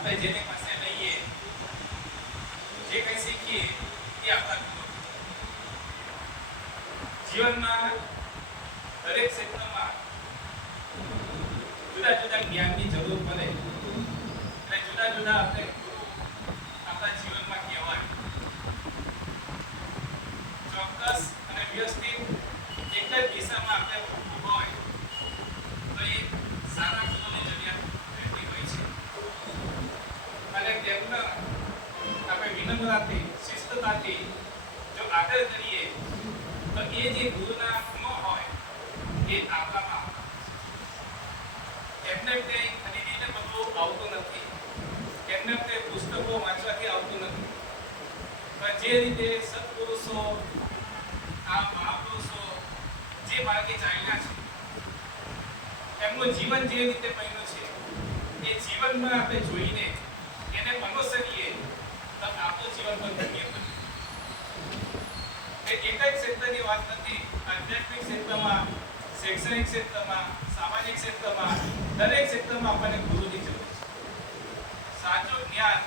આપણે જેની પાસે લઈએ, જે કંઈ શીખીએ એ આપણા જીવનમાં દરેક ક્ષેત્રમાં જુદા જુદા જ્ઞાનની જરૂર પડે અને જુદા જુદા આપણે આપણા જીવનમાં કહેવાય. ચોક્કસ અને વ્યવસ્થિત એક જ દિશામાં આપણે વધવું હોય તો એ સારા ગુણોની જરૂરિયાત રહેતી હોય છે અને તેમના આપણે વિનમ્રતાથી, શિસ્તતાથી જો આદર કરીએ તો એ જે ગુરુના ગુણો હોય એ આપણામાં એમને તે ખરીદીને બધું આવતું નથી, એમને તે પુસ્તકો વાંચવાથી આવતું નથી, પણ જે રીતે સત્પુરુષો, આ મહાપુરુષો જે માર્ગે ચાલ્યા છે, એમનું જીવન જે રીતે બન્યું છે, એ જીવનમાં આપણે જોઈને એને અનુસરીએ તો આપણું જીવન પણ ધન્ય બને. એક જ ક્ષેત્રની વાત નથી, આધ્યાત્મિક ક્ષેત્રમાં, શૈક્ષણિક ક્ષેત્રમાં, સામાજિક ક્ષેત્રમાં, દરેક ક્ષેત્રમાં આપણને ગુરુની જરૂર છે. સાચું જ્ઞાન,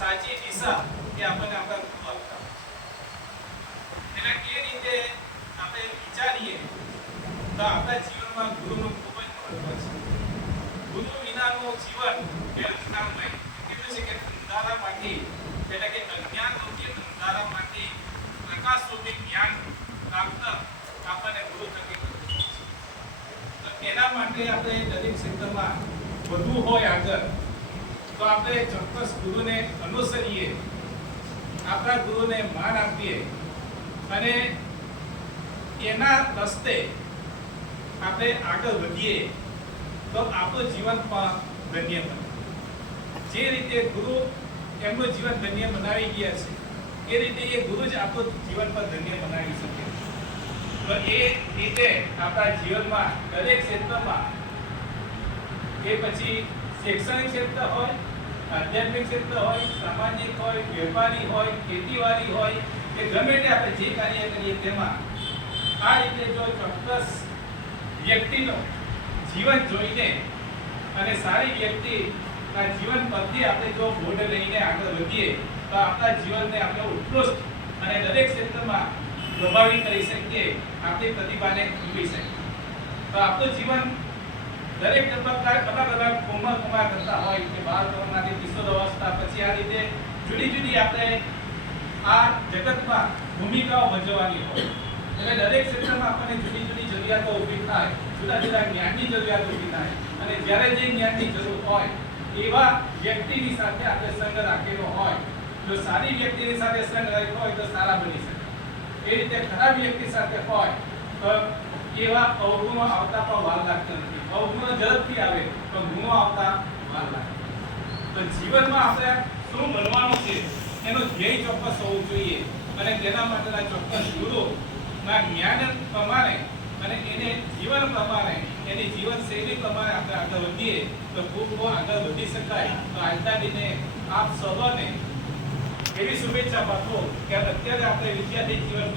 સાચી દિશા એ આપણને આપણા ગુરુ આપતા હોય છે. એટલે એ રીતે આપણે વિચારીએ તો આપણા જીવનમાં ગુરુનું ખૂબ જ મહત્વ છે. ગુરુ વિનાનું જીવન એ અંધારમય. કીધું છે કે અંધારામાંથી, એટલે કે અજ્ઞાન રૂપી અંધારામાંથી પ્રકાશ રૂપી જ્ઞાન પ્રાપ્ત આપણને ગુરુ થકી કરવું છે. તો એના માટે આપણે દરેક ક્ષેત્રમાં વધવું હોય આગળ, તો આપણે ચોક્કસ ગુરુને અનુસરીએ, આપણા ગુરુને માન આપીએ અને એના રસ્તે આપણે આગળ વધીએ તો આપણું જીવન પણ ધન્ય બને. જે રીતે ગુરુ એમનું જીવન ધન્ય બનાવી ગયા છે, એ રીતે એ ગુરુ જ આપણું જીવન પર ધન્ય બનાવી શકે. તો એ રીતે આપણા જીવનમાં દરેક ક્ષેત્રમાં, એ પછી શૈક્ષણિક ક્ષેત્ર હોય, આધ્યાત્મિક ક્ષેત્ર હોય, સામાજિક હોય, વેપારી હોય, ખેતીવાડી હોય, કે ગમે તે આપણે જે કાર્ય કરીએ તેમાં આ રીતે જો ચોક્કસ વ્યક્તિનો જીવન જોઈને અને સારી વ્યક્તિના જીવન પરથી આપણે જો બોધ લઈને આગળ વધીએ તો આપણા જીવનને આપણે ઉત્કૃષ્ટ અને દરેક ક્ષેત્રમાં પ્રભાવી કરી શકીએ, આપણી પ્રતિભાને ખીલવી શકીએ. તો આપણું જીવન દરેક તબક્કા અલગ અલગ ઉંમર કરતા હોય કે બાળપણમાંથી કિશોરાવસ્થા પછી આ રીતે જુદી જુદી આપણે આ જગતમાં ભૂમિકાઓ ભજવવાની હોય. એટલે દરેક ક્ષેત્રમાં આપણને જુદી જુદી જરૂરિયાતો ઊભી થાય, જુદા જુદા જ્ઞાનની જરૂરિયાત ઊભી થાય અને જ્યારે જે જ્ઞાનની જરૂર હોય એવા વ્યક્તિની સાથે આપણે સંગ રાખેલો હોય, જો સારી વ્યક્તિની સાથે સંગ રાખ્યો હોય તો સારા બની શકે. એ રીતે ખરાબ વ્યક્તિ સાથે હોય તો એવા અવગુણો આવતા પણ વાર લાગતી નથી. અવગુણો ઝડપથી આવે પણ ગુણો આવતા વાર લાગે. તો જીવનમાં આપણે શું બનવાનું છે એનું ધ્યેય ચોક્કસ હોવું જોઈએ અને તેના માટેના ચોક્કસ ગુરુના જ્ઞાન પ્રમાણે અને એને જીવન પ્રમાણે, એની જીવનશૈલી પ્રમાણે આપણે આગળ વધીએ તો ખૂબ આગળ વધી શકાય. તો આજના દિને આપ સૌને એવી શુભેચ્છા પાઠવો કે અત્યારે આપણે વિદ્યાર્થી જીવન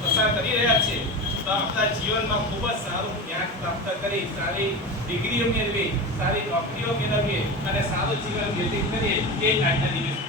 પસાર કરી રહ્યા છીએ તો આપણા જીવનમાં ખૂબ જ સારું જ્ઞાન પ્રાપ્ત કરી, સારી ડિગ્રીઓ મેળવી, સારી નોકરીઓ મેળવીએ અને સારું જીવન વ્યતીત કરીએ, એ જ આજના દિવસ